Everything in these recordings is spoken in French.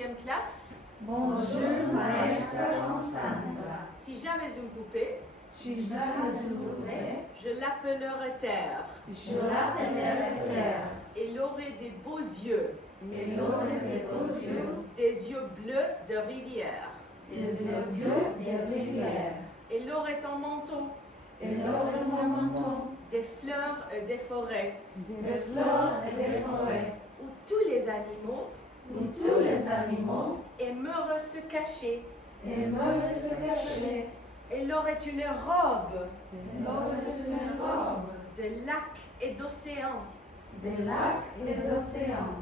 4e classe. Bonjour, maestra Constanza. Si j'avais une poupée, Si j'avais une poupée, je l'appellerais Terre. je l'appellerais Terre. Elle aurait des beaux yeux, Elle aurait des beaux yeux, des yeux bleus de rivière. des yeux bleus des rivières. Elle aurait un manteau, Elle aurait un menton, des fleurs et des forêts, des fleurs et des forêts, où tous les animaux où tous les animaux aimeraient se cacher. aimeraient se cacher. Elle aurait une robe Elle aurait une robe de lacs et d'océans de lacs et d'océans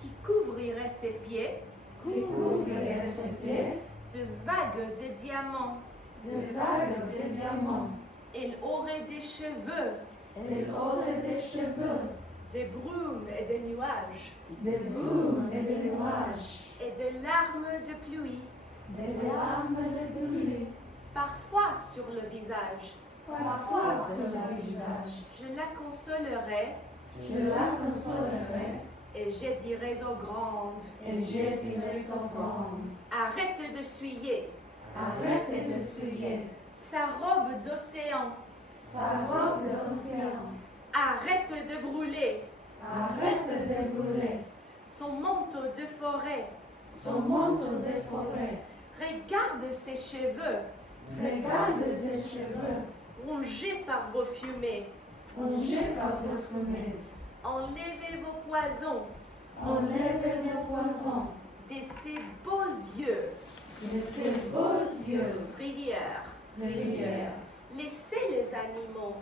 qui couvrirait ses pieds qui couvrirait ses pieds de vagues de diamants. de vagues de diamants. Elle aurait des cheveux, Elle aurait des cheveux, des brumes et des nuages, des brumes et des nuages, et des larmes de pluie, des larmes de pluie, parfois sur le visage. parfois sur le visage. Je la consolerais Je la consolerai et je dirais aux grandes, et je dirai son ventre. arrête de suyer Arrête de suyer sa robe d'océan, sa robe d'océan. arrête de brûler Arrête de brûler son manteau de forêt. son manteau de forêt. Regarde ses cheveux, Regarde ses cheveux, rongés par vos fumées. rongés par vos fumées. Enlevez vos poisons Enlève le poison de ses beaux yeux, de ses beaux yeux. rivière. Rivière. Laissez les animaux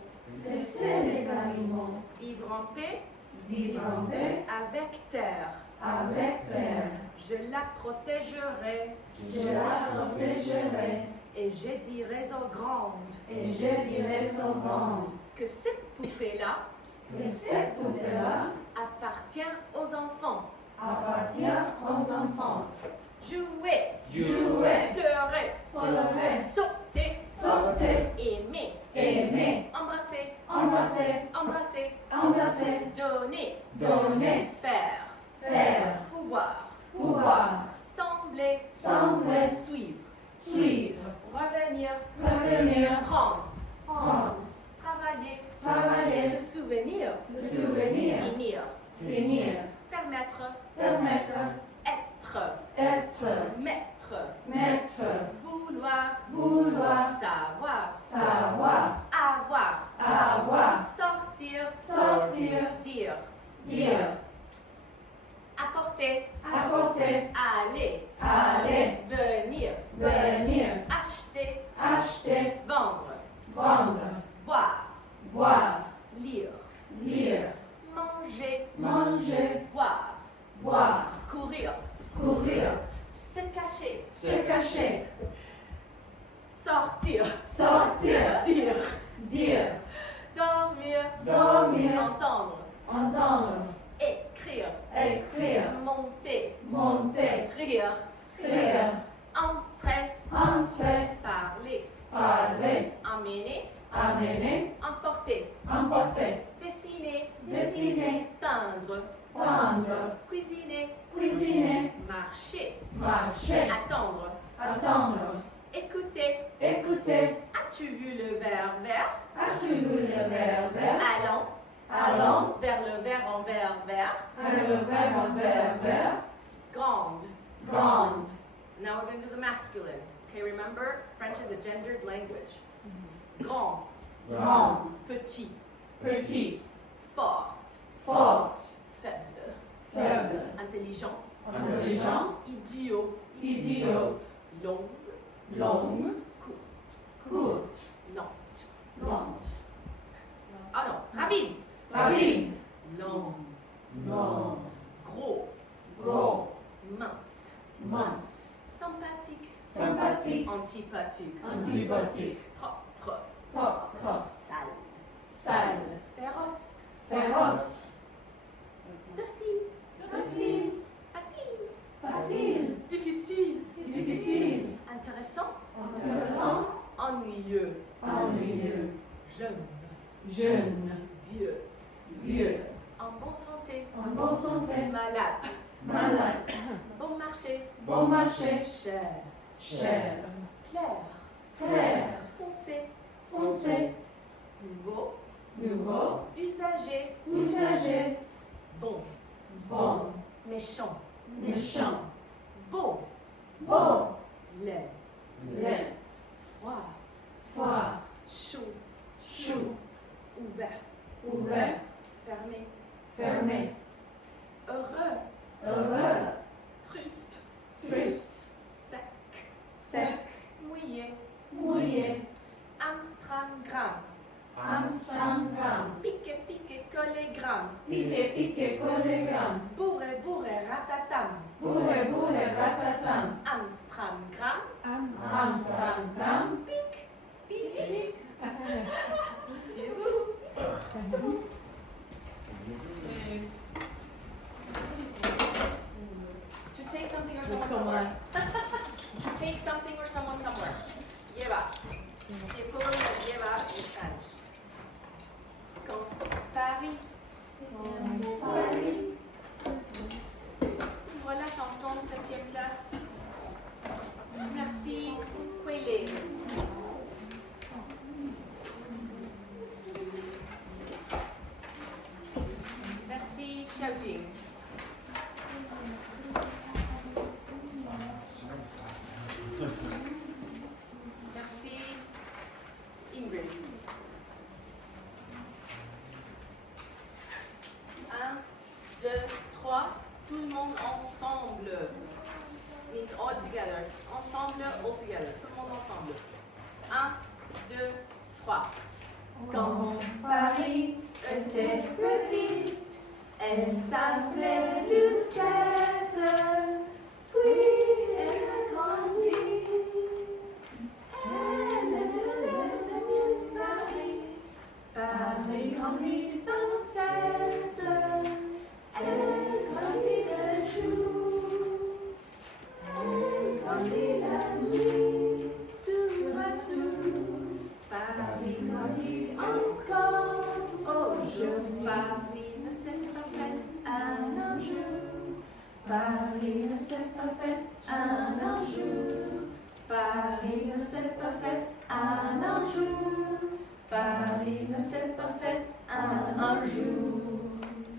Laissez les animaux vivre en paix vivre en paix avec terre. avec terre. Je la protégerai Je la protégerai et je dirai aux grandes et je dirai son ventre. que cette poupée-là Que cette poupée-là appartient aux enfants. appartient aux enfants. Jouer, Jouer, pleurer, colorer, sauter, sauter, aimer, aimer, embrasser, embrasser, embrasser, embrasser, donner, donner, faire, faire, pouvoir, pouvoir, sembler, sembler, suivre, suivre, revenir, revenir, prendre, prendre, travailler, travailler, se souvenir, se souvenir, finir, finir, permettre, permettre, être, être, mettre, mettre, vouloir, vouloir, savoir, savoir, avoir, avoir, sortir, sortir, dire, dire, apporter, apporter, aller, aller, venir, venir, acheter, acheter, vendre, vendre, boire, boire, lire, lire, manger, manger, boire, boire, courir, courir, se cacher, se cacher, sortir, sortir, dire, dire, dormir, dormir, entendre, entendre, écrire, écrire, monter, monter, rire, rire, entrer, entrer, parler, parler, emmener, amener, emporter, emporter, dessiner, dessiner, peindre, peindre, cuisiner, cuisiner, marcher, marcher, attendre, attendre, écouter. écouter. As-tu vu le verre vert As-tu vu le verre vert? allant Allant vers le verre en verre vert? vers le verre en verre vert. Grande. Grande. Now we're going to do the masculine. Okay, remember, French is a gendered language. Grand, Grand. petit, Petit. forte, Forte. faible, Faible. intelligent, Intelligent. idiot, Idiot. long, Longue. court, Courte. lente. Lente. Ah non, rapide, Rapide. long, Long. gros, Gros. mince, Mince. sympathique, Sympathique. antipathique, Antipathique. propre, Propre. sale, Sale. féroce, Féroce. docile, Docile. facile, Facile. difficile, Difficile. intéressant, Intéressant. ennuyeux, Ennuyeux. jeune, Jeune. vieux, Vieux. en bonne santé, En bonne santé. malade, malade, Bon marché. bon marché, Cher. cher, Clair. clair, Foncé. foncé, Nouveau. nouveau, Usagé. usager, Bon. bon, Méchant. méchant, Beau. beau, Laid. laid, Froid. froid, Chaud. chaud, Ouvert. ouvert, Fermé. fermé, Heureux. heureux, Triste. triste, Sec. sec, Mouillé. mouillé, Amstramgram. Amsterdam, Piqué, piqué, collé, gramme. piqué, piqué, collégramme, Bourré, bourré, ratatam. bourré, bourré, ratatam, Amstramgram. Amsterdam, Pique. pique, Asseyez-vous. To take something or someone somewhere. To take something or someone somewhere. Lleva. The equivalent of lleva in Spanish. Quand Paris. Paris, Voilà la chanson de 7e classe. Merci, Kwele. Merci, Xiaojing. Merci, Ingrid. 1, 2, 3, tout le monde ensemble. Means all together. Ensemble, all together. Tout le monde ensemble. 1, 2, 3. Quand Paris était petite, elle s'appelait Lutèce. Puis elle a grandi. Elle est devenue Paris. Paris grandit sans cesse. Elle grandit le jour. Elle grandit la nuit. Tour à tour. Paris grandit encore. Aujourd'hui, Paris ne s'est pas fait un jour. Paris ne s'est pas fait un jour. Paris ne s'est pas fait un jour. Paris ne s'est pas fait un jour.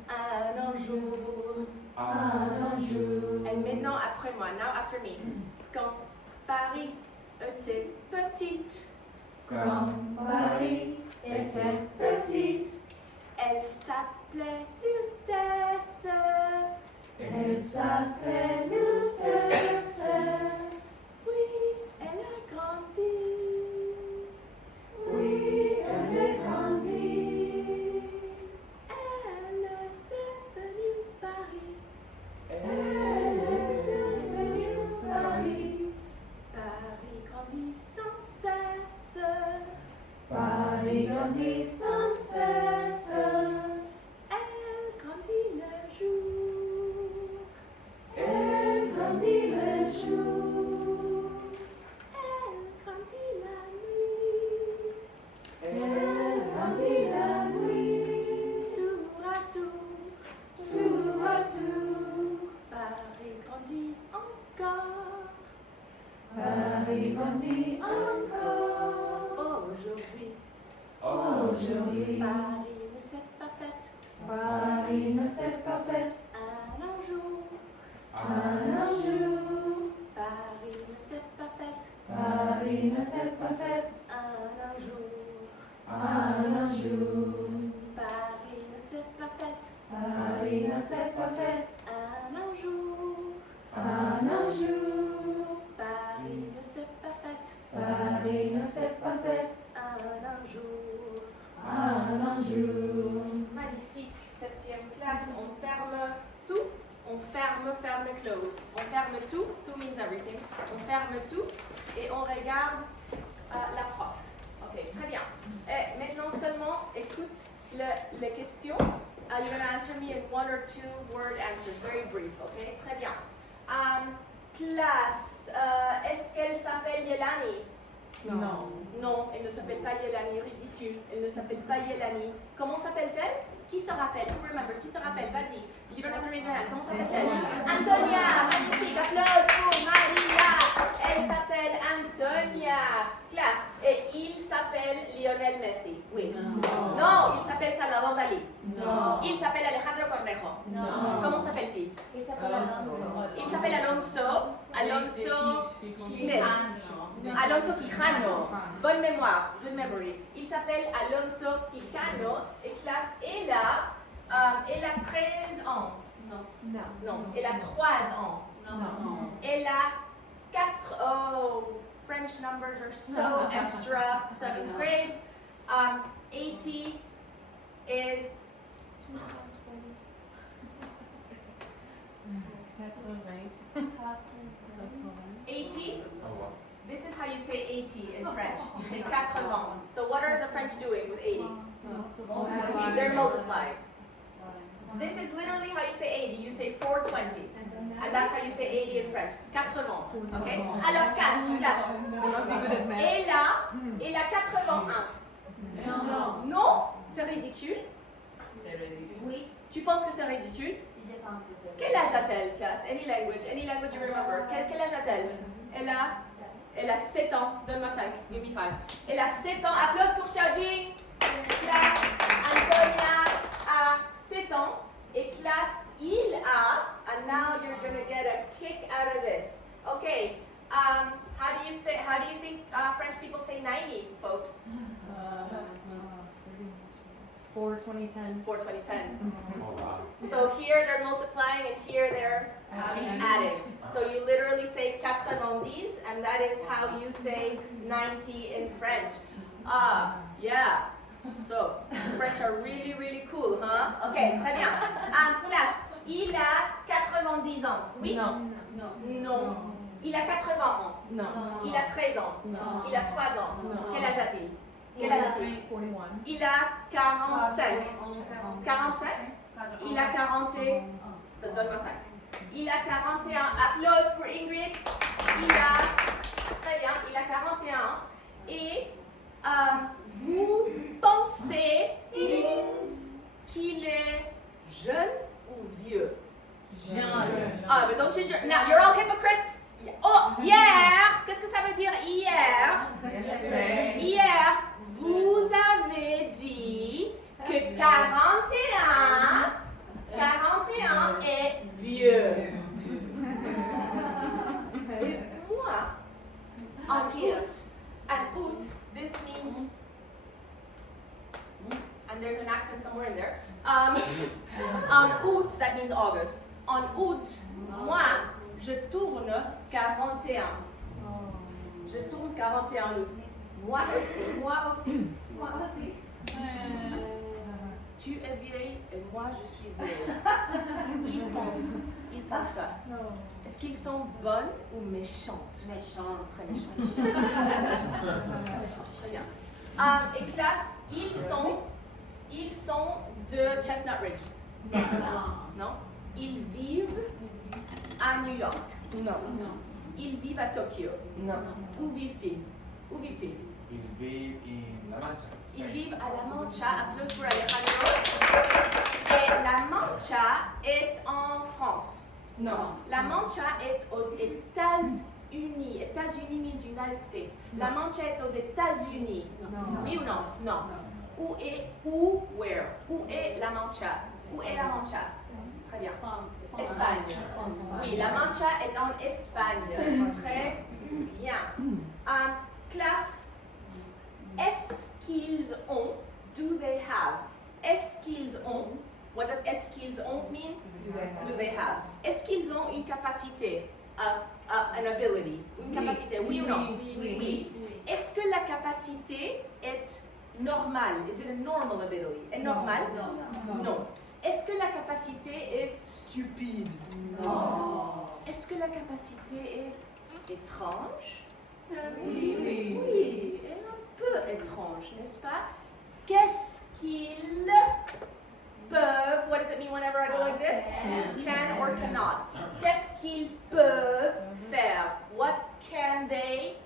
Un jour. un jour, Et maintenant après moi, now after me. Quand Paris était petite, quand Paris était petite, elle s'appelait Lutèce. elle s'appelait Lutèce. Oui, elle a grandi. Oui, elle est grandie. Elle est devenue Paris. Elle est devenue Paris. Paris grandit sans cesse. Paris grandit sans cesse. Elle grandit le jour. Elle grandit le jour. Elle grandit la nuit. Elle grandit la nuit. Tour à tour. Tour à tour. Paris grandit encore. Paris grandit encore. Aujourd'hui, Aujourd'hui, Paris ne s'est pas fait Paris ne s'est pas fait un jour. un jour. Paris ne s'est pas fait Paris ne s'est pas fait un jour. un jour. Paris ne s'est pas fait Paris ne s'est pas fait un jour. un jour. Paris ne s'est pas fait Paris ne s'est pas fait un jour. un jour. Magnifique, 7e classe. On ferme tout. On ferme, close. On ferme tout. Tout means everything. On ferme tout et on regarde la prof. Ok, très bien. Et maintenant seulement écoute les questions. You're going to answer me in 1 or 2 word answers, very brief. Ok, très bien. Classe, est-ce qu'elle s'appelle Yelani? Non. Non, elle ne s'appelle pas Yelani, ridicule. Elle ne s'appelle pas Yelani. Comment s'appelle-t-elle? Qui se rappelle? Who remembers? Qui se rappelle? Vas-y. You don't have to raise your hand. Comment s'appelle-t-elle? Antonia. Magnifique. Applause pour Maria. Elle s'appelle Antonia. Classe. Et il s'appelle Lionel Messi. Oui. Non, il s'appelle Salvador Dali. Non. Il s'appelle Alejandro Cornejo. Non. Comment s'appelle-t-il? Il s'appelle Alonso. Il s'appelle Alonso. Alonso Smith. Alonso Quijano. Bonne mémoire. Good memory. Il s'appelle Alonso Quijano. Et classe, elle a 13 ans. Non. Elle a 3 ans. Elle a 4. Oh, French numbers are so extra. 7th grade. 80 is 2 times 80. This is how you say 80 in French. You say 80. So what are the French doing with 80? They're multiplying. This is literally how you say 80. You say 420. And that's how you say 80 in French. 80. Okay? Alors, classe. Elle a 81. Non, c'est ridicule. Oui. Tu penses que c'est ridicule? Je pense que c'est. Quel âge a-t-elle, classe? Any language you remember. Quel âge a-t-elle? Elle a 7 ans. Donne-moi 5. Give me 5. Elle a 7 ans. Applause pour Xiaojing. Classe. Antonia a 7 ans. Et classe, il a, and now you're going to get a kick out of this. Okay. How do you think French people say 90, folks? 4 2010. 4 2010. Oh, wow. So here they're multiplying and here they're adding. So you literally say 90, and that is how you say 90 in French. Yeah. So French are really, really cool, huh? Okay, très bien. Classe, il a 90 ans. Oui? Non. Non. Il a 80 ans. Non. Il a 13 ans. Non. Il a 3 ans. Non. Quel âge a-t-il? Quel âge a-t-il? 41. Il a 45. 45? Il a 40 et... Donne-moi 5. Il a 41. Applause pour Ingrid. Très bien, il a 41 ans. Et vous pensez qu'il est jeune ou vieux? Ah, mais don't change your... Now, you're all hypocrites. Oh, hier, qu'est-ce que ça veut dire hier? Hier, vous avez dit que 41 est vieux. Et moi, en août, this means, and there's an accent somewhere in there. Août, that means August. En août, moi, je tourne 41. Je tourne 41 en août. Moi aussi. Tu es vieille et moi je suis vieille. Ils pensent ça. Est-ce qu'ils sont bonnes ou méchantes? Méchantes, très méchantes. Très bien. Et classe, ils sont de Chestnut Ridge. Non? Ils vivent à New York. Non. Ils vivent à Tokyo. Non. Où vivent-ils? Ils vivent en La Mancha. Ils vivent à La Mancha. Applause pour Alejandro. Et La Mancha est en France. Non. La Mancha est aux États-Unis. États-Unis means United States. La Mancha est aux États-Unis. Oui ou non? Non. Où est La Mancha? Où est La Mancha? Très bien. Espagne. Oui, La Mancha est en Espagne. Très bien. Classe, est-ce qu'ils ont? Do they have? Est-ce qu'ils ont? What does est-ce qu'ils ont mean? Do they have? Est-ce qu'ils ont une capacité? An ability. Une capacité, oui ou non? Oui. Est-ce que la capacité est normale? Is it a normal ability? Est normale? Non. Est-ce que la capacité est stupide? Non. Est-ce que la capacité est étrange? Oui, elle est un peu étrange, n'est-ce pas? Qu'est-ce qu'ils peuvent? What does it mean whenever I go like this? Can or cannot. Qu'est-ce qu'ils peuvent faire? What can they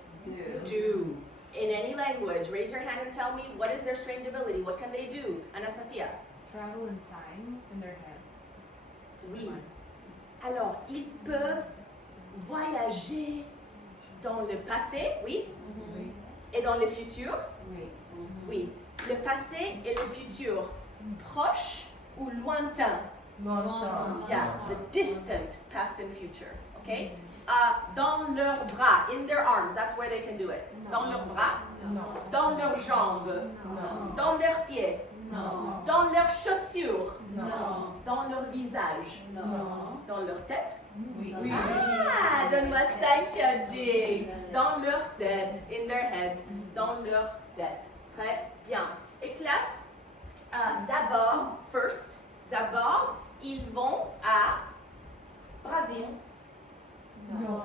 do? in any language. Raise your hand and tell me what is their strange ability. What can they do? Anastasia. Travel in time in their heads. Oui. Alors, ils peuvent voyager dans le passé, oui, Oui. et dans le futur, Oui. oui. Le passé et le futur, proche ou lointain. Yeah, the distant past and future, okay? Dans leurs bras, in their arms, that's where they can do it. Dans leurs bras, No. dans leurs jambes, No. dans leurs pieds, No. dans leurs chaussures, No. dans leur visage, No. dans leur tête. Oui. Ah, donne-moi 5 Shadji. Dans leur tête, in their heads, dans leur tête. Très bien. Et classe, d'abord, first, d'abord, ils vont à Brésil. No.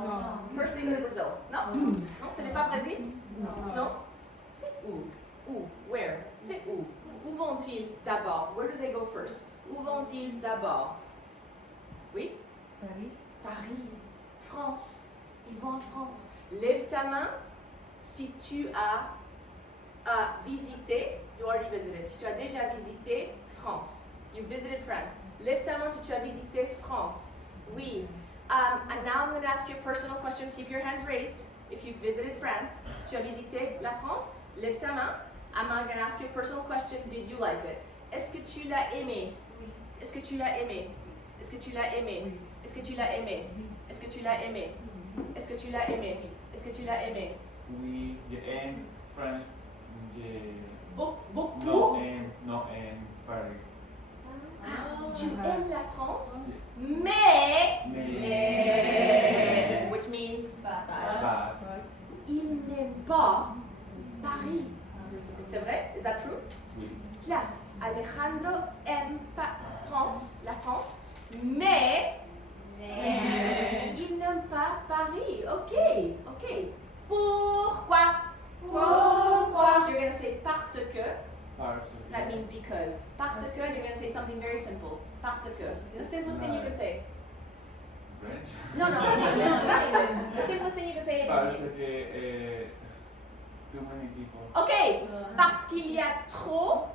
First thing in Brazil. Non? Non, ce n'est pas Brésil? Non? C'est où? Où? Where? C'est où? Où vont-ils d'abord? Where do they go first? Où vont-ils d'abord? Oui? Paris. Paris, France. Ils vont en France. Lève ta main si tu as visité, you already visited, si tu as déjà visité France. You visited France. Lève ta main si tu as visité France. Oui. And now I'm going to ask you a personal question. Keep your hands raised. If you've visited France, tu as visité la France, lève ta main. I'm now going to ask you a personal question. Did you like it? Est-ce que tu l'as aimé? Est-ce que tu l'as aimé? Est-ce que tu l'as aimé? Est-ce que tu l'as aimé? Est-ce que tu l'as aimé? Est-ce que tu l'as aimé? Est-ce que tu l'as aimé? Oui, je aime France. Je... Beaucoup. No en Paris. Ah, tu aimes la France, mais, which means But il n'aime pas Paris. C'est vrai? Is that true? oui. Classe. Alejandro aime pas la France, mais il n'aime pas Paris. Ok. Pourquoi? You're gonna say parce que. Parce That means because. Parce que, you're gonna say something very simple. Parce que. The simplest thing you can say. French. No, not English. The simplest thing you can say in Parce English. que too many people. Ok. Parce qu'il y a trop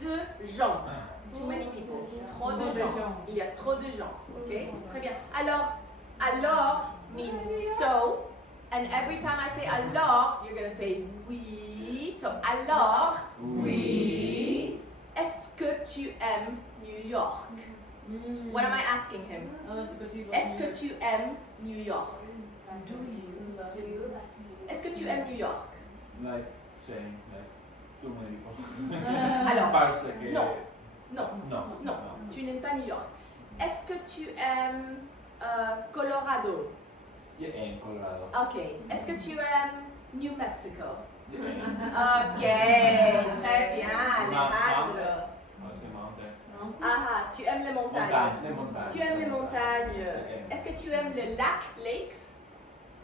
de gens. Too many people. Trop de gens. Il y a trop de gens. Ok. Très bien. Alors means so. And every time I say alors, you're gonna say oui. So alors, oui. Est-ce que tu aimes New York? What am I asking him? Est-ce que tu aimes New York? Do you? Est-ce que tu aimes New York? Like saying like too many people. Alors, Parce que non. Non, No. tu n'aimes pas New York. Est-ce que tu aimes Colorado? Je aime Colorado. Ok. Est-ce que tu aimes New Mexico? Je aime Ok, très bien, Alejandro. c'est mountain. Ah, tu aimes les montagnes. Les montagnes. Tu aimes les montagnes. Je aime. Est-ce que tu aimes le lac, lakes?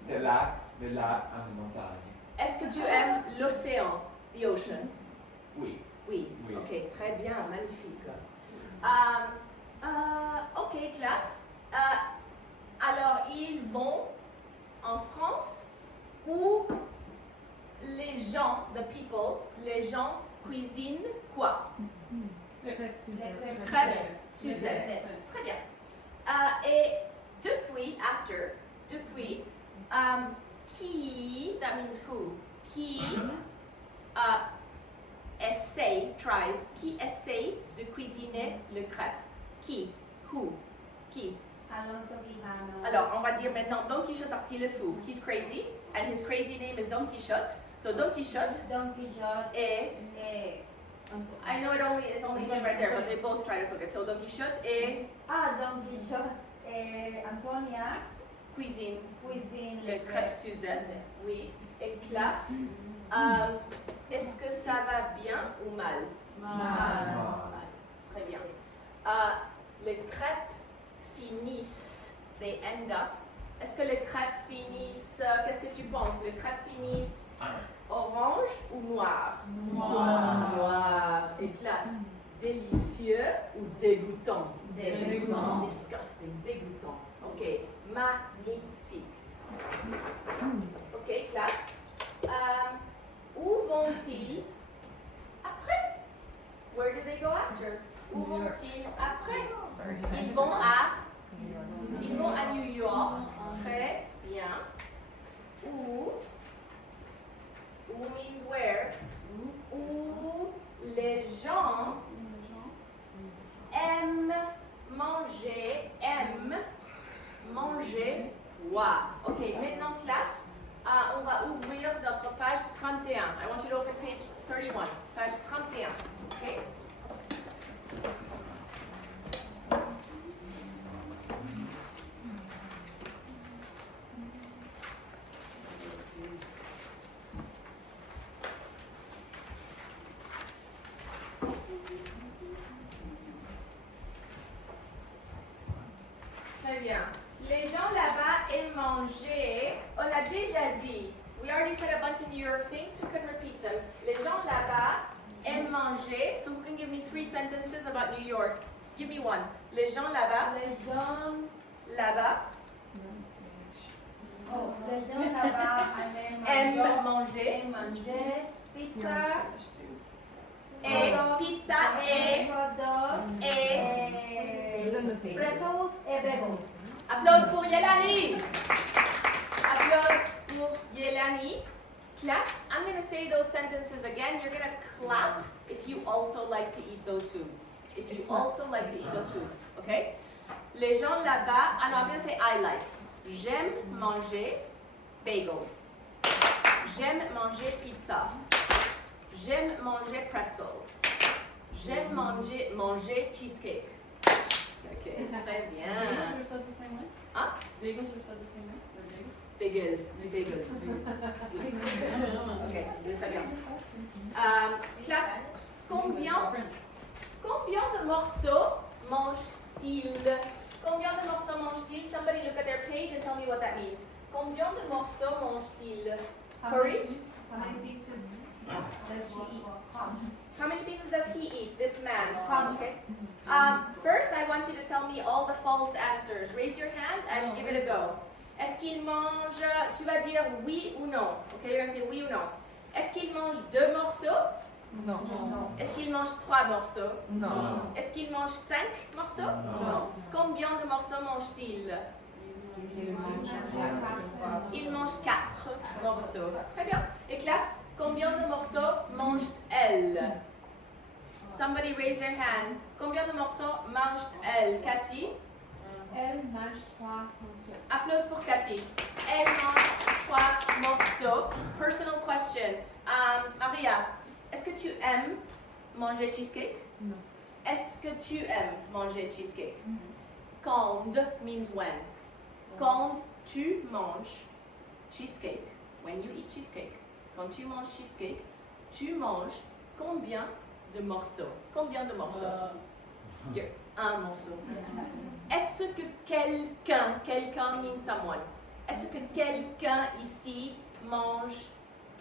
The lacs and the montagnes. Est-ce que tu aimes l'océan, the ocean? Oui. Oui. Oui. Ok, très bien, magnifique. Ok, classe. Alors, ils vont en France où les gens, the people, les gens cuisinent quoi? Crêpes Suzette. Crêpes Suzette. Très bien. Et depuis, qui, that means who, qui essaye de cuisiner le crêpe? Qui? Who? Qui? Alonso Quijano. Alors, on va dire maintenant Don Quichotte parce qu'il est fou. He's crazy, and his crazy name is Don Quichotte. So Don Quichotte Don Quixote. et I know it's only him right there, but they both try to cook it. So Don Quichotte et Don Quixote. Antonia cuisine cuisine le crêpe Suzette. Oui. Et classe. Est-ce que ça va bien ou mal? Très bien. Les crêpes finissent, they end up. Est-ce que les crêpes finissent, qu'est-ce que tu penses? Les crêpes finissent orange ou noir? Noir. Et classe. Délicieux ou dégoûtant? Dégoûtant. Disgusting, dégoûtant. Ok, magnifique. Ok, classe. Où vont-ils après? Where do they go after? Où New York. vont-ils après? Sorry. Ils vont à New York. Très bien. Où means where? Où les gens aiment manger. Wow. Ok, maintenant classe, on va ouvrir notre page 31. I want you to open page 31. Page 31. Ok? Très bien. Les gens là-bas aiment manger. On a déjà dit. We already said a bunch of New York things, you can repeat them. Les gens là-bas aiment manger. So who can give me 3 sentences about New York? Give me one. Les gens là-bas. Les gens, Là-bas. les gens là-bas Aiment manger. aiment manger pizza, Et pizza et. hot dog, Et. pretzels et bagels. Applause pour Yelani. Applause pour Yelani. Class, I'm going to say those sentences again. You're going to clap if you also like to eat those foods. If you also like to eat those foods, okay? Les gens là-bas, I'm going to say I like. J'aime manger bagels. J'aime manger pizza. J'aime manger pretzels. J'aime manger cheesecake. Ok, très bien. Bagels are said the same way? Huh? Bagels are said the same way? They're bagels? Bagels. Ok, très bien. Classe, combien de morceaux mange-t-il? Combien de morceaux mange-t-il? Somebody look at their page and tell me what that means. Combien de morceaux mange-t-il? Hurry. How many pieces does she eat? How many pieces does he eat, this man? Count. Okay. First, I want you to tell me all the false answers. Raise your hand and give it a go. Est-ce qu'il mange, tu vas dire oui ou non. Okay, you're going to say oui ou non. Est-ce qu'il mange 2 morceaux? No. Est-ce qu'il mange 3 morceaux? No. Est-ce qu'il mange 5 morceaux? No. Combien de morceaux mange-t-il? Il mange 4 morceaux. Très bien. Et classe, combien de morceaux mange-t-elle? Somebody raise their hand. Combien de morceaux mange-t-elle? Cathy? Elle mange 3 morceaux. Applause pour Cathy. Elle mange 3 morceaux. Personal question. Maria, est-ce que tu aimes manger cheesecake? No. Est-ce que tu aimes manger cheesecake? Quand means when. Quand tu manges cheesecake, when you eat cheesecake, quand tu manges cheesecake, tu manges combien de morceaux? Combien de morceaux? Un morceau. Est-ce que quelqu'un means someone, est-ce que quelqu'un ici mange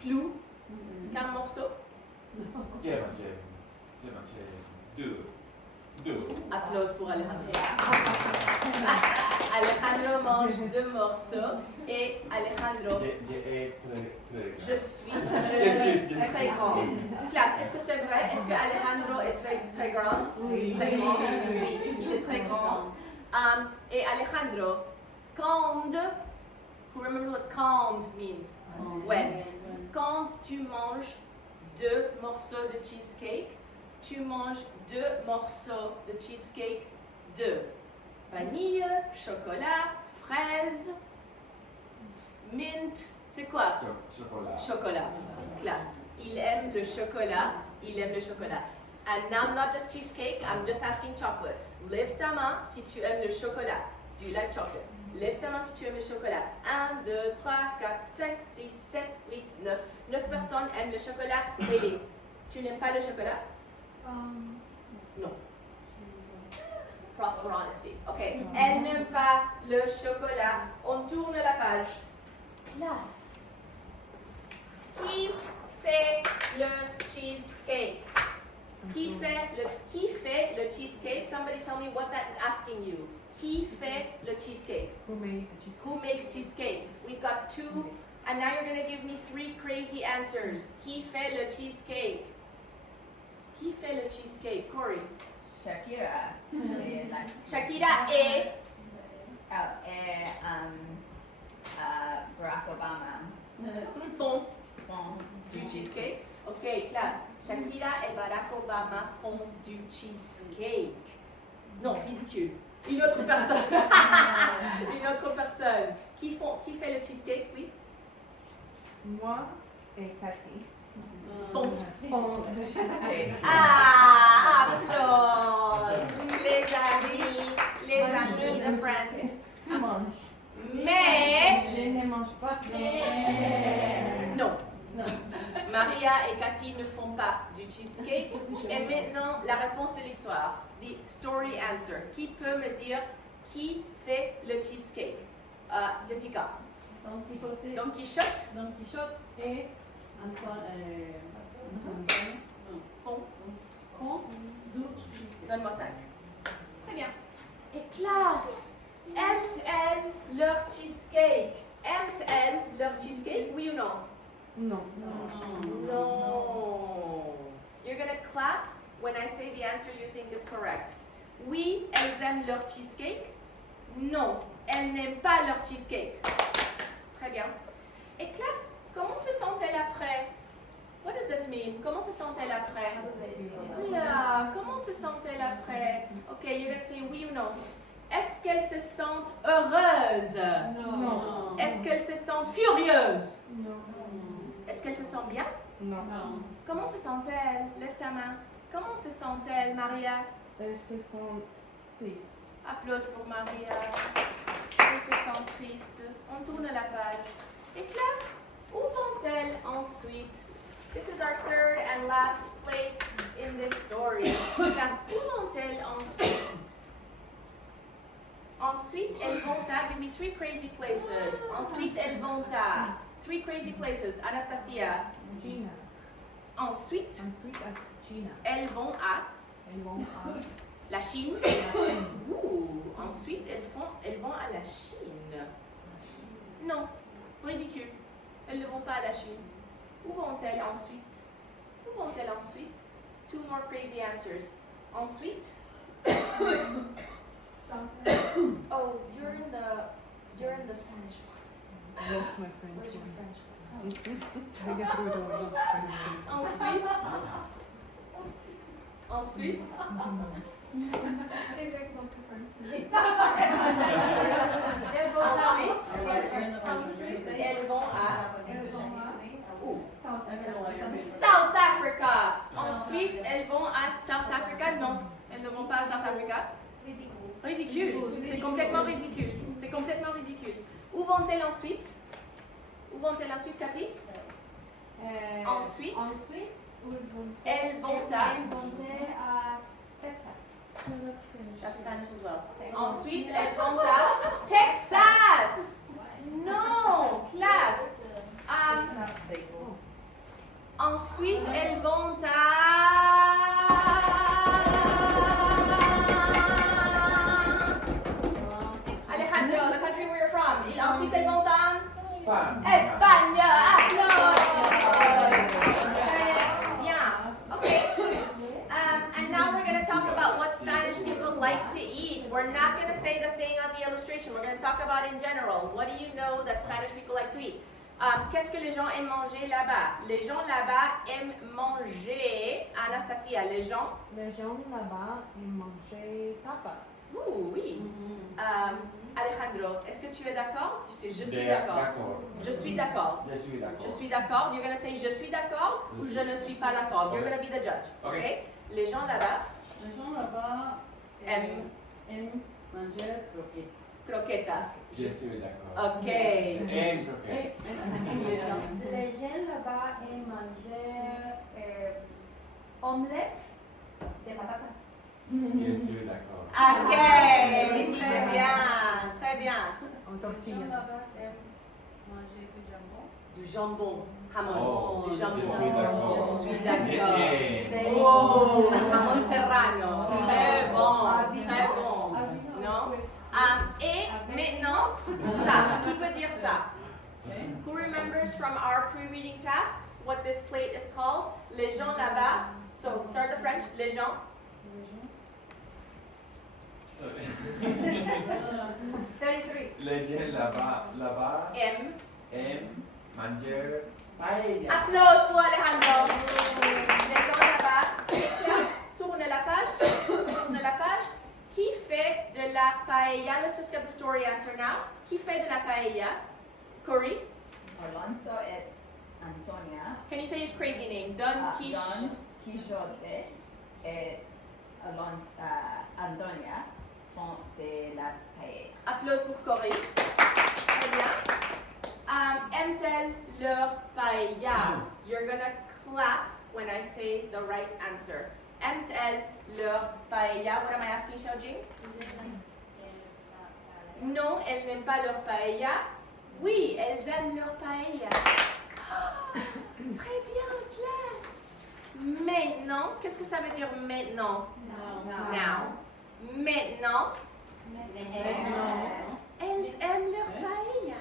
plus qu'un morceau? Do. Applause pour Alejandro. Alejandro mange 2 morceaux et Alejandro, je suis très grand. Classe, est-ce que c'est vrai? Est-ce que Alejandro est très grand? Oui. Très grand? Oui, il est très grand. Et Alejandro, quand, who remembers what quand means? When. Quand tu manges 2 morceaux de cheesecake, tu manges 2 morceaux de cheesecake de vanille, chocolat, fraise, mint. C'est quoi? Chocolat. Chocolat. Classe. Il aime le chocolat. Il aime le chocolat. And now not just cheesecake, I'm just asking chocolate. Lève ta main si tu aimes le chocolat. Do you like chocolate? Lève ta main si tu aimes le chocolat. 1, 2, 3, 4, 5, 6, 7, 8, 9. 9 personnes aiment le chocolat. Hailey, tu n'aimes pas le chocolat? Non. Props for honesty. Ok. Elle n'aime pas le chocolat. On tourne la page. Classe. Qui fait le cheesecake? Qui fait le cheesecake? Somebody tell me what that's asking you. Qui fait le cheesecake? Who made the cheesecake? Who makes cheesecake? We've got 2 And now you're going to give me 3 crazy answers. Qui fait le cheesecake? Qui fait le cheesecake? Corey. Shakira. Et la- Shakira et Barack Obama. font Bon. du cheesecake. Ok, classe. Shakira et Barack Obama font du cheesecake. Non, ridicule. Une autre personne. Une autre personne. Qui fait le cheesecake, oui? Moi et Cathy. Font. Font du cheesecake. Ah, applause. Les amis de Friends. Tu manges. Mais, Je ne mange pas. non. Maria et Cathy ne font pas du cheesecake. Et maintenant, la réponse de l'histoire. The story answer. Qui peut me dire qui fait le cheesecake? Jessica. Don Quijote. Don Quichotte Don Quichotte et Antoine. font. Font du cheesecake. Donne-moi 5. Très bien. Et classe, aiment-elles leur cheesecake? Aiment-elles leur cheesecake? Oui ou non? Non. No. You're gonna clap when I say the answer you think is correct. Oui, elles aiment leur cheesecake. Non, elles n'aiment pas leur cheesecake. Très bien. Et classe, comment se sent-elle après? What does this mean? Comment se sent-elle après? Yeah, comment se sent-elle après? Okay, you're gonna say oui ou non. Est-ce qu'elles se sentent heureuses? Non. Est-ce qu'elles se sentent furieuses? Non. Est-ce qu'elles se sentent bien? Non. Comment se sent-elle? Lève ta main. Comment se sent-elle, Maria? Elles se sentent tristes. Applause pour Maria. Elle se sent triste. On tourne la page. Et classe, où vont-elles ensuite? This is our third and last place in this story. Classe, où vont-elles ensuite? Ensuite, elles vont à, give me 3 crazy places. Ensuite, elles vont à 3 crazy places. Anastasia. China. Ensuite, Ensuite à China. elles vont à Elles vont à la Chine. la Chine. Ouh, ensuite, elles vont à la Chine. Non, ridicule. Elles ne vont pas à la Chine. Où vont-elles ensuite? Où vont-elles ensuite? 2 more crazy answers. Ensuite, oh, you're in the Spanish one. I lost my French Where's your one. French one? I got through it away. Ensuite, ensuite, elles vont à où? South Africa. Ensuite, elles vont à South Africa. Non, elles ne vont pas à South Africa. Ridicule. C'est complètement ridicule. C'est complètement ridicule. Où vont-elles ensuite? Où vont-elles ensuite, Cathy? Ensuite, Ensuite, elles vont à. à Texas. That's Spanish as well. Ensuite, elles vont à Texas. Non, classe. Ensuite, elles vont à Alejandro, the country where you're from. Et ensuite, elles vont à Espagne. Applause. Bien. Okay. And now we're going to talk about what Spanish people like to eat. We're not going to say the thing on the illustration. We're going to talk about in general. What do you know that Spanish people like to eat? Qu'est-ce que les gens aiment manger là-bas? Les gens là-bas aiment manger. Anastasia, les gens? Les gens là-bas aiment manger tapas. Ouh, oui. Alejandro, est-ce que tu es d'accord? Tu sais, je suis d'accord. Je suis d'accord. Je suis d'accord. Je suis d'accord. You're going to say je suis d'accord ou je ne suis pas d'accord. You're going to be the judge. Okay? Les gens là-bas Les gens là-bas aiment manger croquettes. croquetas. Je suis d'accord. Ok. En croquettes. Les gens. Les gens là-bas aiment manger omelette de patatas. Je suis d'accord. Ok, très bien, très bien. En Les tortilla. gens là-bas aiment manger du jambon. Du jambon, jamon, Oh, du jambon. je suis d'accord. Je suis d'accord. Yeah. Oh, jamon serrano. Très bon, très bon. Non? Et maintenant, ça. Qui peut dire ça? Okay. Who remembers from our pre-reading tasks what this plate is called? Les gens là-bas. So start the French. Les gens. 33. Les gens là-bas aiment. aiment manger paella. Applause pour Alejandro. Les gens là-bas. Classe, tourne la page. Tourne la page. Qui fait de la paella? Let's just get the story answer now. Qui fait de la paella? Corey? Alonso et Antonia, Can you say his crazy name? Don Quiche. Don Quixote et Antonia font de la paella. Applause pour Corey. Très bien. Aiment-elles leur paella? You're gonna clap when I say the right answer. Aiment-elles leur paella? What am I asking, Xiaojing? Non, elles n'aiment pas leur paella. Oui, elles aiment leur paella. Ah, très bien, classe. Maintenant, qu'est-ce que ça veut dire maintenant? Now. Maintenant, elles aiment leur paella.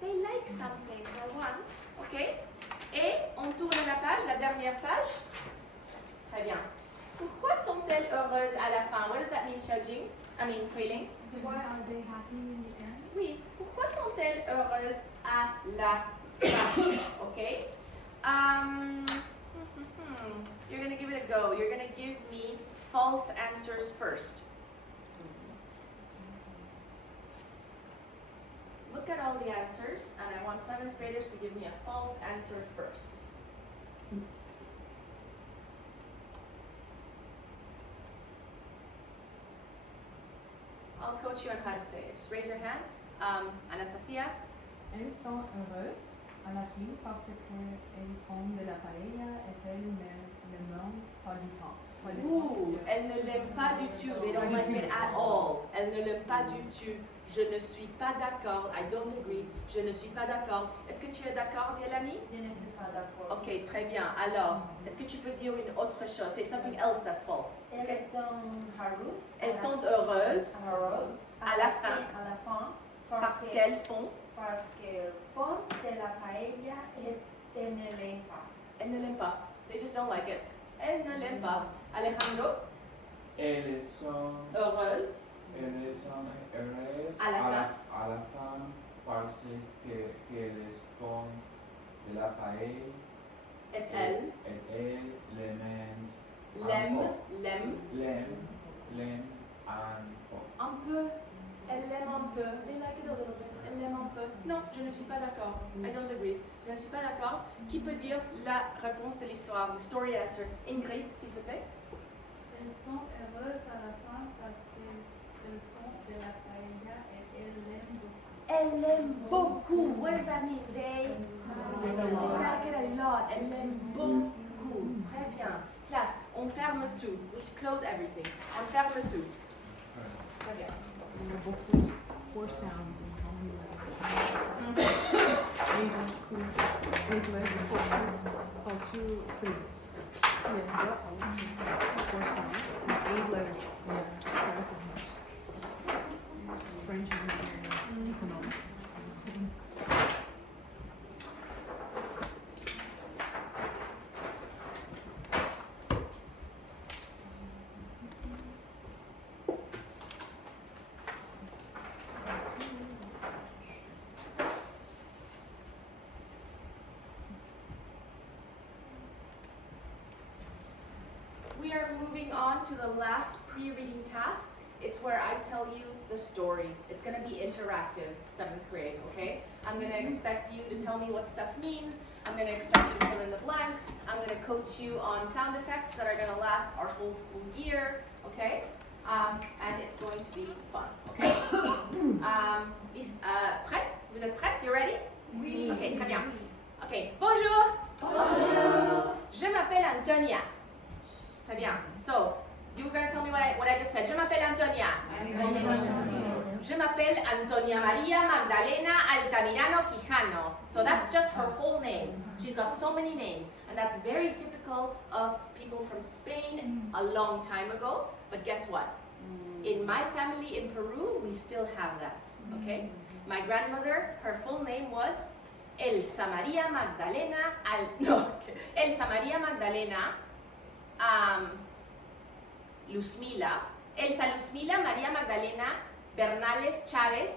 They like something for once. OK? Et on tourne la page, la dernière page. Très bien. Pourquoi sont-elles heureuses à la fin? What does that mean, Xiaojing? I mean, Huiling? Why are they happy in the end? Oui. Pourquoi sont-elles heureuses à la fin? OK? You're going to give it a go. You're going to give me false answers first. Look at all the answers, and I want 7th graders to give me a false answer first. I'll coach you on how to say it. Just raise your hand. Anastasia? Elles sont heureuses à la fin parce qu'elles font de la paella et elles ne l'aiment pas du tout. Ouh, elles ne l'aiment pas du tout. They don't like it at all. Elles ne l'aiment pas du tout. Je ne suis pas d'accord. I don't agree. Je ne suis pas d'accord. Est-ce que tu es d'accord, Yelani? Je ne suis pas d'accord. Ok, très bien. Alors, est-ce que tu peux dire une autre chose? Say something else that's false. Elles sont heureuses. Elles sont heureuses heureuses à la fin. À la fin. parce qu'elles font. Parce qu'elles font de la paella et elles ne l'aiment pas. Elles ne l'aiment pas. They just don't like it. Elles ne l'aiment pas. Alejandro? Elles sont Heureuse. heureuses À la fin. à la fin parce qu'elles font de la paella Et elles et elles l'aiment l'aiment un peu. un peu. Elle l'aime un peu. They like it a little bit. Elle l'aime un peu. Non, je ne suis pas d'accord. I don't agree. Je ne suis pas d'accord. Qui peut dire la réponse de l'histoire? The story answer. Ingrid, s'il te plaît. Elles sont heureuses à la fin parce qu'elles font de la paella et elles l'aiment beaucoup. Elle l'aime beaucoup. What does that mean? They like it a lot. Elle l'aime beaucoup. Très bien. Classe, on ferme tout. We close everything. On ferme tout. Très bien. Il y a beaucoup de four sounds in Hong Eight letters, two syllables. Yeah, four sounds, and 8 letters. Yeah, twice as much. French is very economic. We are moving on to the last pre-reading task. It's where I tell you the story. It's going to be interactive, 7th grade, okay? I'm going to expect you to tell me what stuff means. I'm going to expect you to fill in the blanks. I'm going to coach you on sound effects that are going to last our whole school year, okay? And it's going to be fun, okay? Prête? Vous êtes prête? You ready? Oui. Ok, très bien. Ok, bonjour. Bonjour. Je m'appelle Antonia. Très bien. So, you're going to tell me what I just said. Je m'appelle Antonia. Je m'appelle Antonia Maria Magdalena Altamirano Quijano. So that's just her whole name. She's got so many names. And that's very typical of people from Spain a long time ago. But guess what? In my family in Peru, we still have that. Okay? My grandmother, her full name was Elsa Maria Magdalena Elsa Maria Magdalena Elsa Luzmila Maria Magdalena Bernales Chavez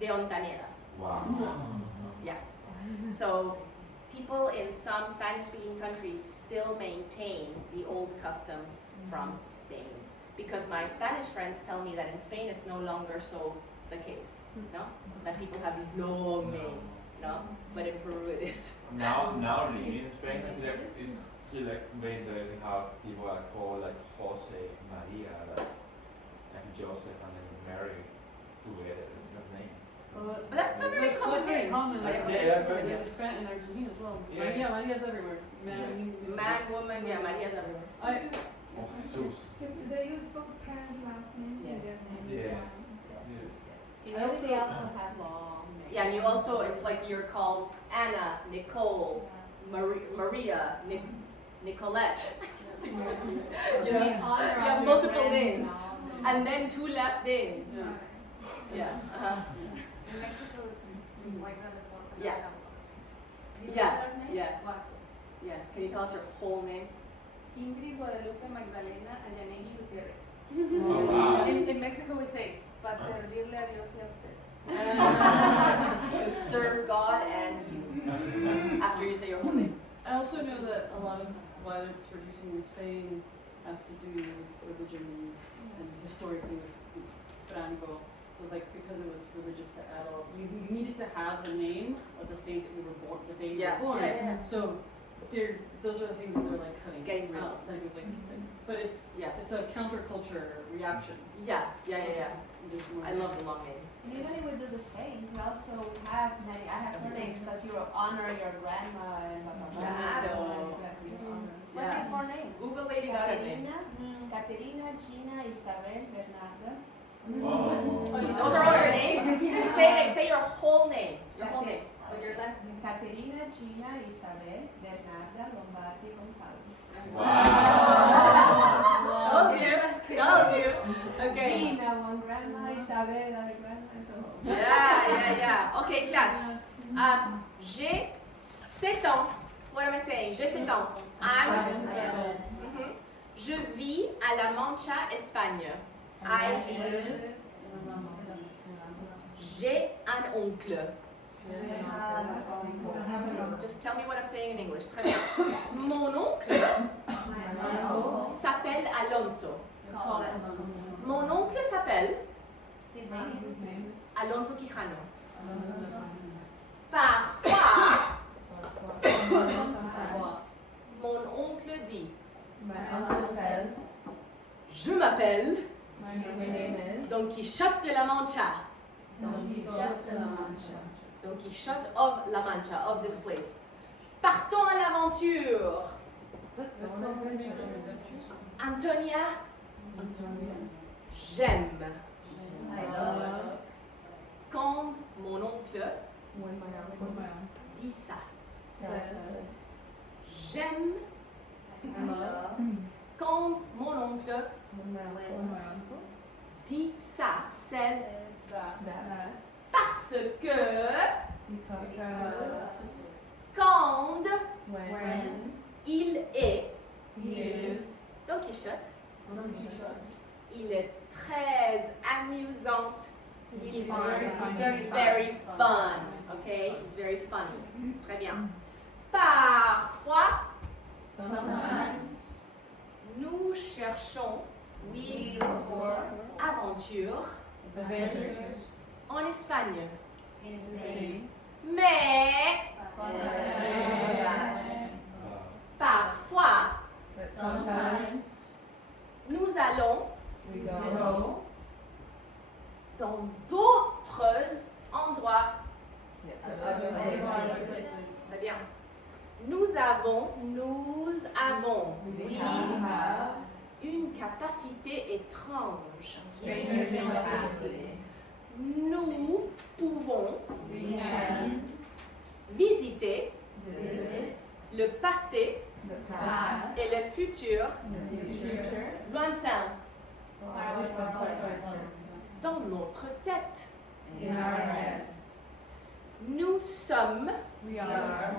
de Ontaneda. Wow. Yeah. So people in some Spanish-speaking countries still maintain the old customs from Spain. Because my Spanish friends tell me that in Spain it's no longer so the case, no? That people have these long names, no? But in Peru it is. Now living in Spain, I feel like it's still like very interesting how people are called like Jose, Maria, like Joseph and then Mary together. It's that name. But that's a very common very name. common. Maria Like, Jose. Yeah, it's Spanish in Argentina as well. Yeah. Maria's everywhere. Man, woman, yeah, Maria's everywhere. Oh, Jesus. Do they use both parents' last name in Yes. their name? Yes. Yes. I also have long names. Yeah, and you also, it's like you're called Anna, Nicole, Maria, Nicolette. You know? You have multiple names. And then 2 last names. Yeah. In Mexico, it's like that as well. Yeah. Your Yeah, other name? yeah. What? Yeah. Can you tell us your whole name? Ingrid Guadalupe Magdalena Allanegui Gutierrez. Oh, wow. In Mexico, we say, para servirle a Dios y a usted. To serve God and you. After you say your whole name. I also know that a lot of why it's reducing in Spain has to do with religion and historically with Franco. So it's like because it was religious to adult, you needed to have the name of the saint that you were born, the day you Yeah, were born. yeah, yeah. So those are the things that they're like cutting Getting rid out. Like it was like, but it's Yeah. it's a counterculture reaction. Yeah. There's more- I love the long names. And even if we do the same, we also have many, I have four names because you honor your grandma and blah, blah, blah. Claro. What's Yeah. your four name? Google Lady Gaga's name. Caterina, Gina, Isabel, Bernarda. Oh. Those are all your names? Say your whole name. Your whole name. With your last name. Caterina, Gina, Isabel, Bernarda, Lombardi, Gonzalez. Wow. Told you. Told you. Okay. Gina, one grandma, Isabel, other grandma, and so on. Yeah. Okay, class. J'ai 7 ans. What am I saying? J'ai 7 ans. Mhm. Je vis à La Mancha, Espagne. J'ai un oncle. Just tell me what I'm saying in English. Très bien. Mon oncle s'appelle Alonso. Mon oncle s'appelle His name. Alonso Quijano. Parfois, mon oncle dit My uncle says, je m'appelle my name is Don Quichotte de la Mancha. Don Quixote de la Mancha. Don Quichotte of La Mancha, of this place. Partons à l'aventure. Antonia, j'aime. I love. Quand mon oncle When my uncle dit ça. says, J'aime I love. quand mon oncle When my uncle dit ça. Says that parce que because quand when il est he is Don Quichotte, Don Quixote, il est très amusant. He's very very fun. Okay, he's very funny. Très bien. Parfois, sometimes nous cherchons, oui, for aventure adventures en Espagne. in Spain, Mais parfois, but sometimes nous allons we go dans d'autres endroits. to other places. Très bien. Nous avons, We oui, have une capacité étrange. strange capacity. Nous pouvons We can visiter visit le passé the past, et le futur the future, lointain far distant, dans notre tête. in our heads. Nous sommes We are.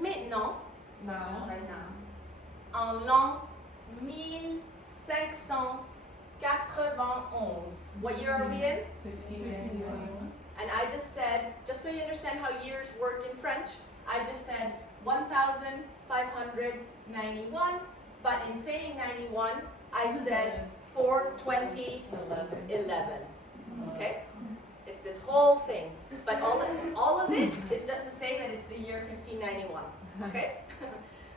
maintenant Now. en l'an 1591. What year are we in? 15. And I just said, just so you understand how years work in French, I just said 1591, but in saying 91, I said 4/20/11. Okay? It's this whole thing. But all of it is just to say that it's the year 1591. Okay?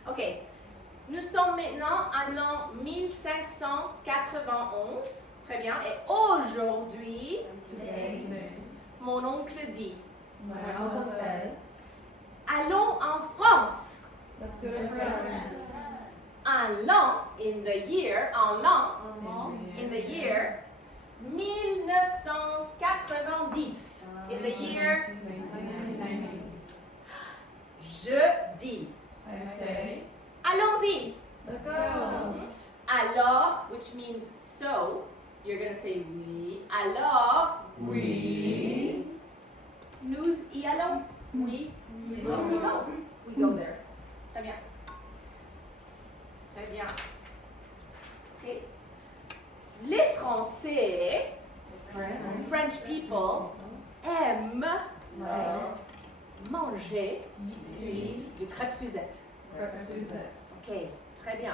Okay. Nous sommes maintenant à l'an 1591. Très bien. Et aujourd'hui, mon oncle dit, My uncle says. allons en France. Let's go to France. Un l'an, in the year, un l'an, in the year 1990. In the year, 1990. je dis, I say. allons-y. Let's go. Alors, which means so, you're going to say oui. Alors, We. nous y allons. Oui. We go. We go there. Très bien. Très bien. Okay. Les Français, French people, aiment manger du crêpe Suzette. Okay, très bien.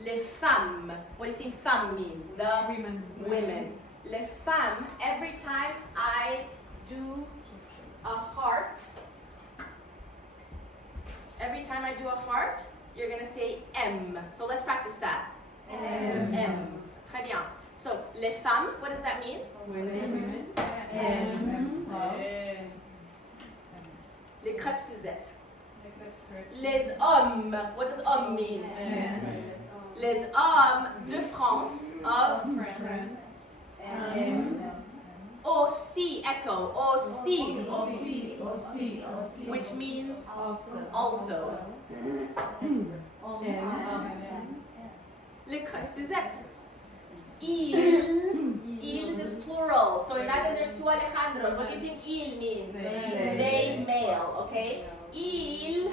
Les femmes, what do you think femme means? The women. Les femmes, every time I do a heart, you're going to say M. So let's practice that. M. Très bien. So, les femmes, what does that mean? Women. Les crêpes Suzette. Les hommes, what does homme mean? Les hommes de France, of aussi, echo, aussi, which means also. Les crêpes Suzette. Ils is plural. So imagine there's two Alejandros. What do you think il means? They, male, okay? Il,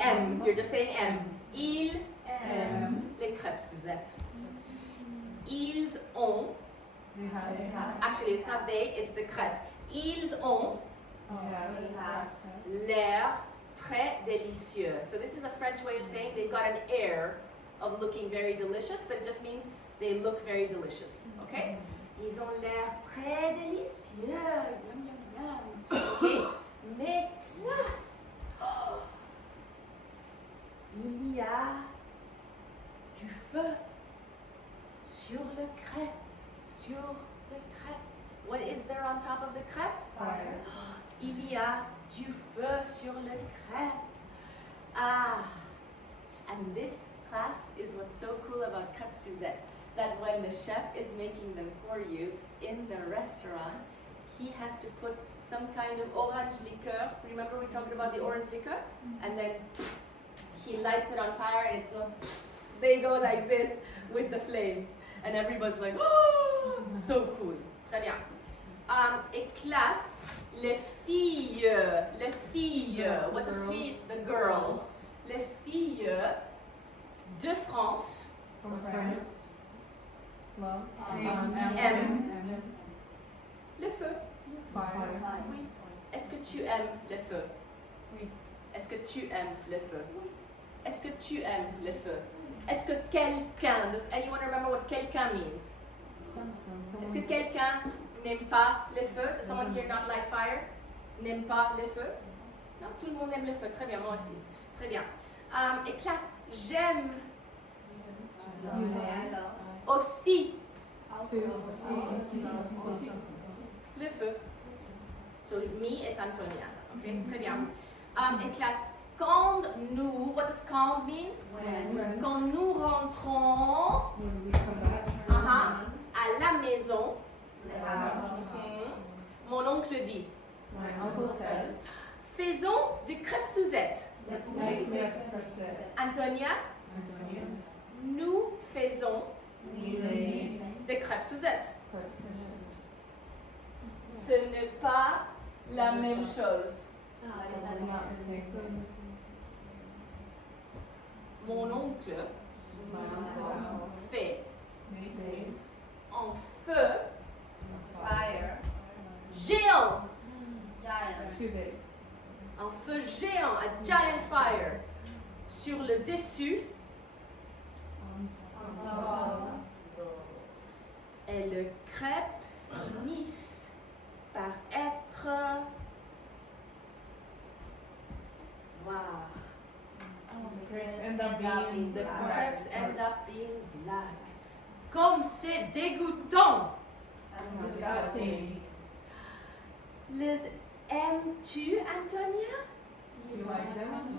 M. You're just saying M. Il, les crêpes Suzette. Ils ont, actually it's not they, it's the crêpes. Ils ont l'air très délicieux. So this is a French way of saying they've got an air of looking very delicious, but it just means they look very delicious. Okay? Ils ont l'air très délicieux. Yum, yum, yum. Okay? Mais classe. Oh. Il y a du feu sur le crêpe. Sur le crêpe. What is there on top of the crêpe? Fire. Il y a du feu sur le crêpe. Ah. And this class is what's so cool about crêpes Suzette, that when the chef is making them for you in the restaurant, he has to put some kind of orange liqueur. Remember we talked about the orange liqueur? And then he lights it on fire and it's they go like this with the flames. And everybody's like, oh, so cool. Très bien. Et classe, les filles, what does filles? The girls. Les filles de France, From France. Love. le feu. Fire. Oui. Est-ce que tu aimes le feu? Oui. Est-ce que tu aimes le feu? Est-ce que tu aimes le feu? Est-ce que quelqu'un, does anyone remember what quelqu'un means? Est-ce que quelqu'un n'aime pas le feu? Does someone here not like fire? N'aime pas le feu? Non, tout le monde aime le feu. Très bien, moi aussi. Très bien. Et classe, j'aime aussi le feu. So me, it's Antonia. Okay, très bien. Et classe, quand nous, what does quand mean? Quand nous rentrons When we come back. à la maison, mon oncle dit, My uncle says. faisons des crêpes Suzette. Let's make Suzette. Antonia, Antonia. nous faisons des crêpes Suzette. Ce n'est pas la même chose. No, it is not the same. Mon oncle fait un feu Fire. géant. Giant. Too big. Un feu géant, a giant fire. Sur le dessus, On top. et le crêpe finissent par être noir. Oh, The grapes end up being The black. crepes end up being black. Comme c'est dégoûtant. That's Disgusting. Les aimes-tu, Antonia? You like them?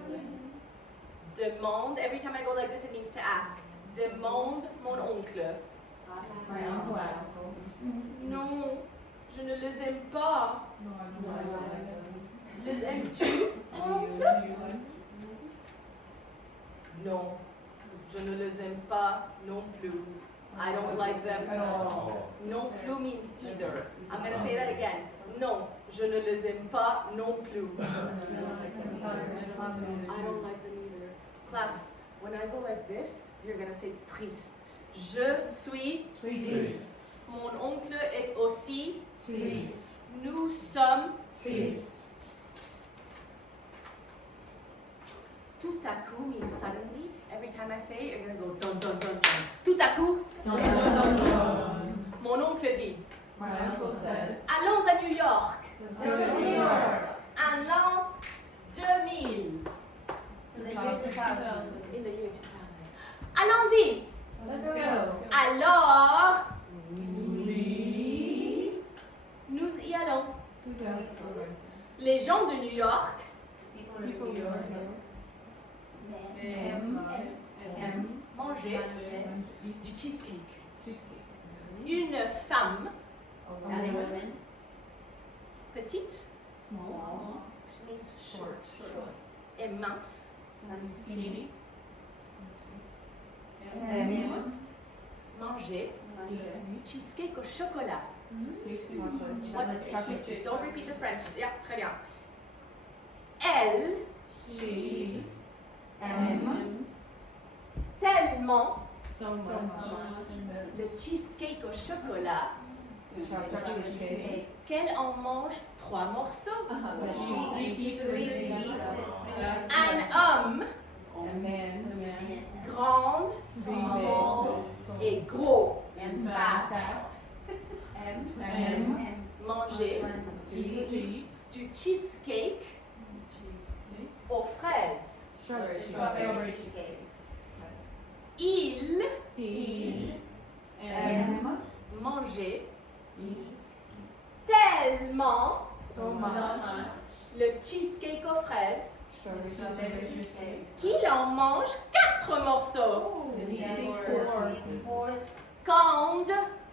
Demande, every time I go like this, it means to ask. Demande mon oncle. My uncle also. Non, je ne les aime pas. No, I don't like them. Les aimes-tu, mon oncle? Do you like? Non, je ne les aime pas non plus. I don't like them. At all. Oh. Non plus means either. I'm going to say that again. Non, je ne les aime pas non plus. I don't like them either. Class, when I go like this, you're going to say triste. Je suis, Triste. mon oncle est aussi, Triste. nous sommes, Triste. tout à coup means suddenly. Every time I say it, you're going to go dun dun dun dun. Tout à coup, Dun, dun, dun, dun. mon oncle dit, My uncle says. allons à New York, Let's go to New York. à l'an 2000. So they get the thousand. In the year 2000. Allons-y. Let's go. Alors, We nous y allons. go. Les gens de New York People People in New York. M. mangeaient Eat du cheesecake. cheesecake. Une femme And the women. petite, Small. which means short, Short. et mince, And Skinny. M. mangeait du cheesecake au chocolat. Chocolate. Chocolate chip. Don't repeat the French. Yeah, très bien. Elle, She. M. tellement So much. le cheesecake au chocolat Chocolate cheesecake. qu'elle en mange 3 morceaux. Three pieces. Un homme A man. grande Big. et gros And Fat. fat. M. M. mangeait Eat. du cheesecake Cheesecake. aux fraises. Strawberry Strawberry cheesecake. cheesecake. Il E. M. mangeait Eat. tellement So much. le cheesecake aux fraises Strawberry cheesecake. qu'il en mange 4 morceaux. Eating four. Quand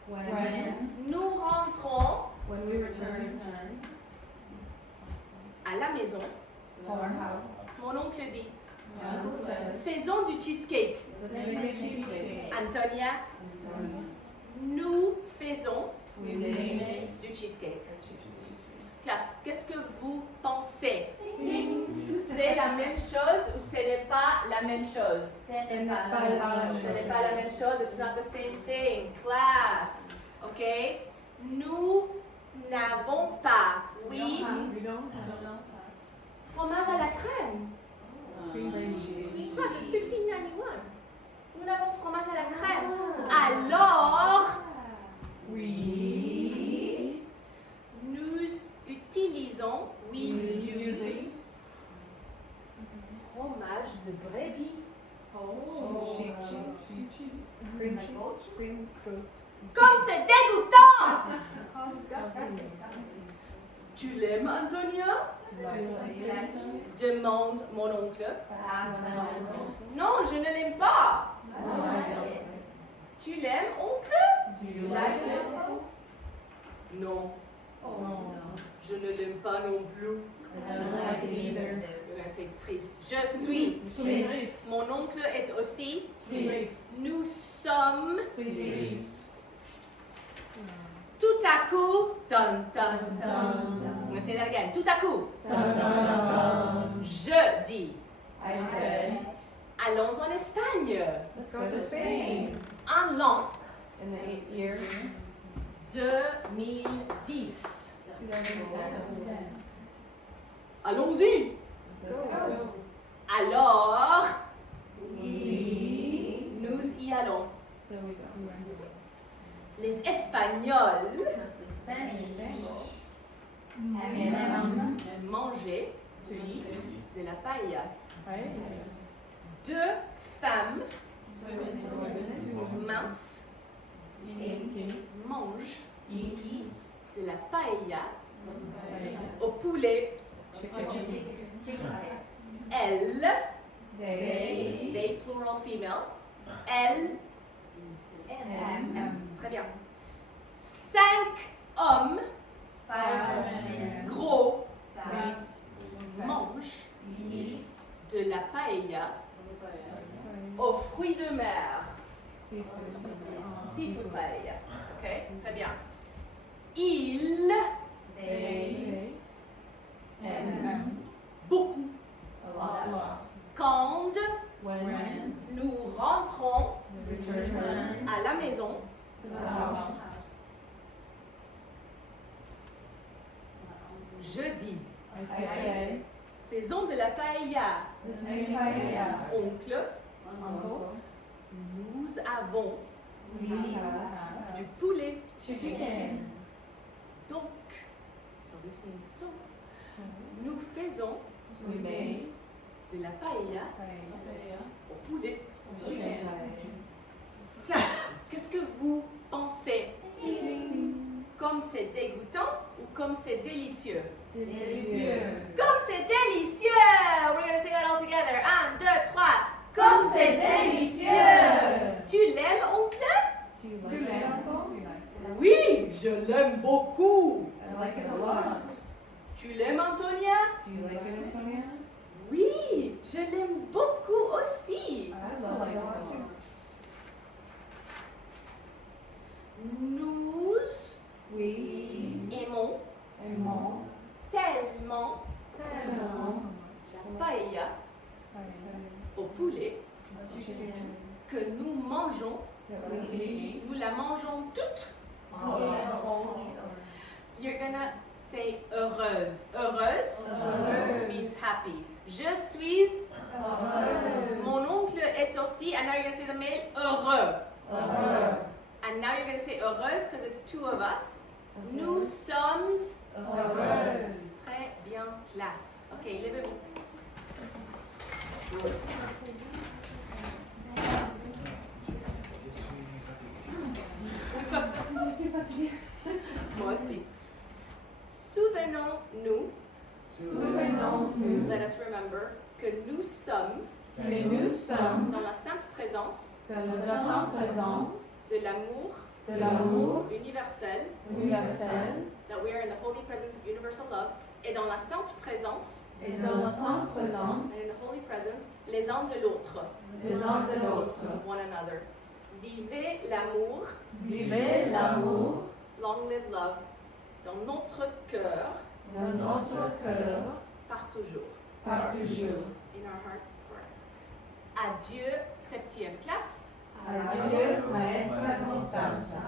When. nous rentrons When we return. à la maison, To our house. mon oncle dit, My uncle says. faisons du cheesecake. Let's make cheesecake. Antonia, nous faisons We made du cheesecake. Classe, qu'est-ce que vous pensez? C'est la même chose ou ce n'est pas la même chose? Ce n'est pas la même chose. It's not the same thing. Class. Ok? Nous n'avons pas, oui, We don't have fromage à la crème. cream cheese. Ça, c'est 1591. Nous n'avons fromage à la crème. Alors, We nous utilisons, oui, nous using usons fromage de brebis. oh sheep cheese. Cream cheese. Cream fruit. Comme c'est dégoûtant! Tu l'aimes, Antonia? Demande mon oncle. Non, je ne l'aime pas. Tu l'aimes, oncle? Do you like it? Non, Oh. je ne l'aime pas non plus. I don't like it either. C'est triste. Je suis. Triste. Mon oncle est aussi. Triste. Nous sommes Triste. tout Tout à coup, dun, dun, dun. I'm going to say that again. Tout à coup. Je dis. I said, Allons en Espagne. let's go to Spain. En l'an In the year 2010. 2010. Allons-y. Go. Alors, We. nous y allons. So we go. Les Espagnols mangeaient To eat. de la paella. Right? Deux femmes Women. minces Skinny. mangent Eat. de la paella Paella. au poulet. Chicken. Elles, They. they plural female, elles, M. très bien. 5 hommes gros mangent Eat. de la paella aux fruits de mer. Seafood paella. Ok, très bien. Ils, They. M. beaucoup, A lot. quand When. nous rentrons Return. à la maison, To the house. je dis, I said, faisons de la paella. let's make paella. Oncle, Uncle. nous avons We have du poulet. chicken. Donc, so this means so, nous faisons We made de la paella au poulet. chicken. Classe, qu'est-ce que vous pensez? Comme c'est dégoûtant ou comme c'est délicieux? Délicieux. Comme c'est délicieux! We're gonna say that all together. 1, 2, 3. Comme c'est délicieux! Tu l'aimes, oncle? Do you like it, Uncle? Oui, je l'aime beaucoup. I like it a lot. Tu l'aimes, Antonia? Do you like it, Antonia? Oui, je l'aime beaucoup aussi. I also like it a lot too. Nous We aimons aimons tellement tellement la paella au poulet chicken que nous mangeons, that we eat. nous la mangeons toute. All. You're gonna say heureuse. Heureuse Heureuse. means happy. Je suis, Heureuse. mon oncle est aussi, and now you're gonna say the male, heureux. Heureux. And now you're gonna say heureuse because it's two of us. Nous sommes Heureuse. très bien classe. Ok, levez-vous. Moi aussi. Souvenons-nous, Souvenons-nous let us remember, que nous sommes que nous sommes dans la sainte présence dans la sainte présence de l'amour de l'amour universel, universel that we are in the holy presence of universal love, et dans la sainte présence, et dans la sainte présence and in the holy presence, les uns de l'autre, des uns de l'autre. of one another. Vivez l'amour, Vivez l'amour long live love, dans notre cœur, dans notre cœur par toujours. par toujours. In our hearts forever. Adieu, 7e classe. Adieu, maestra Constanza.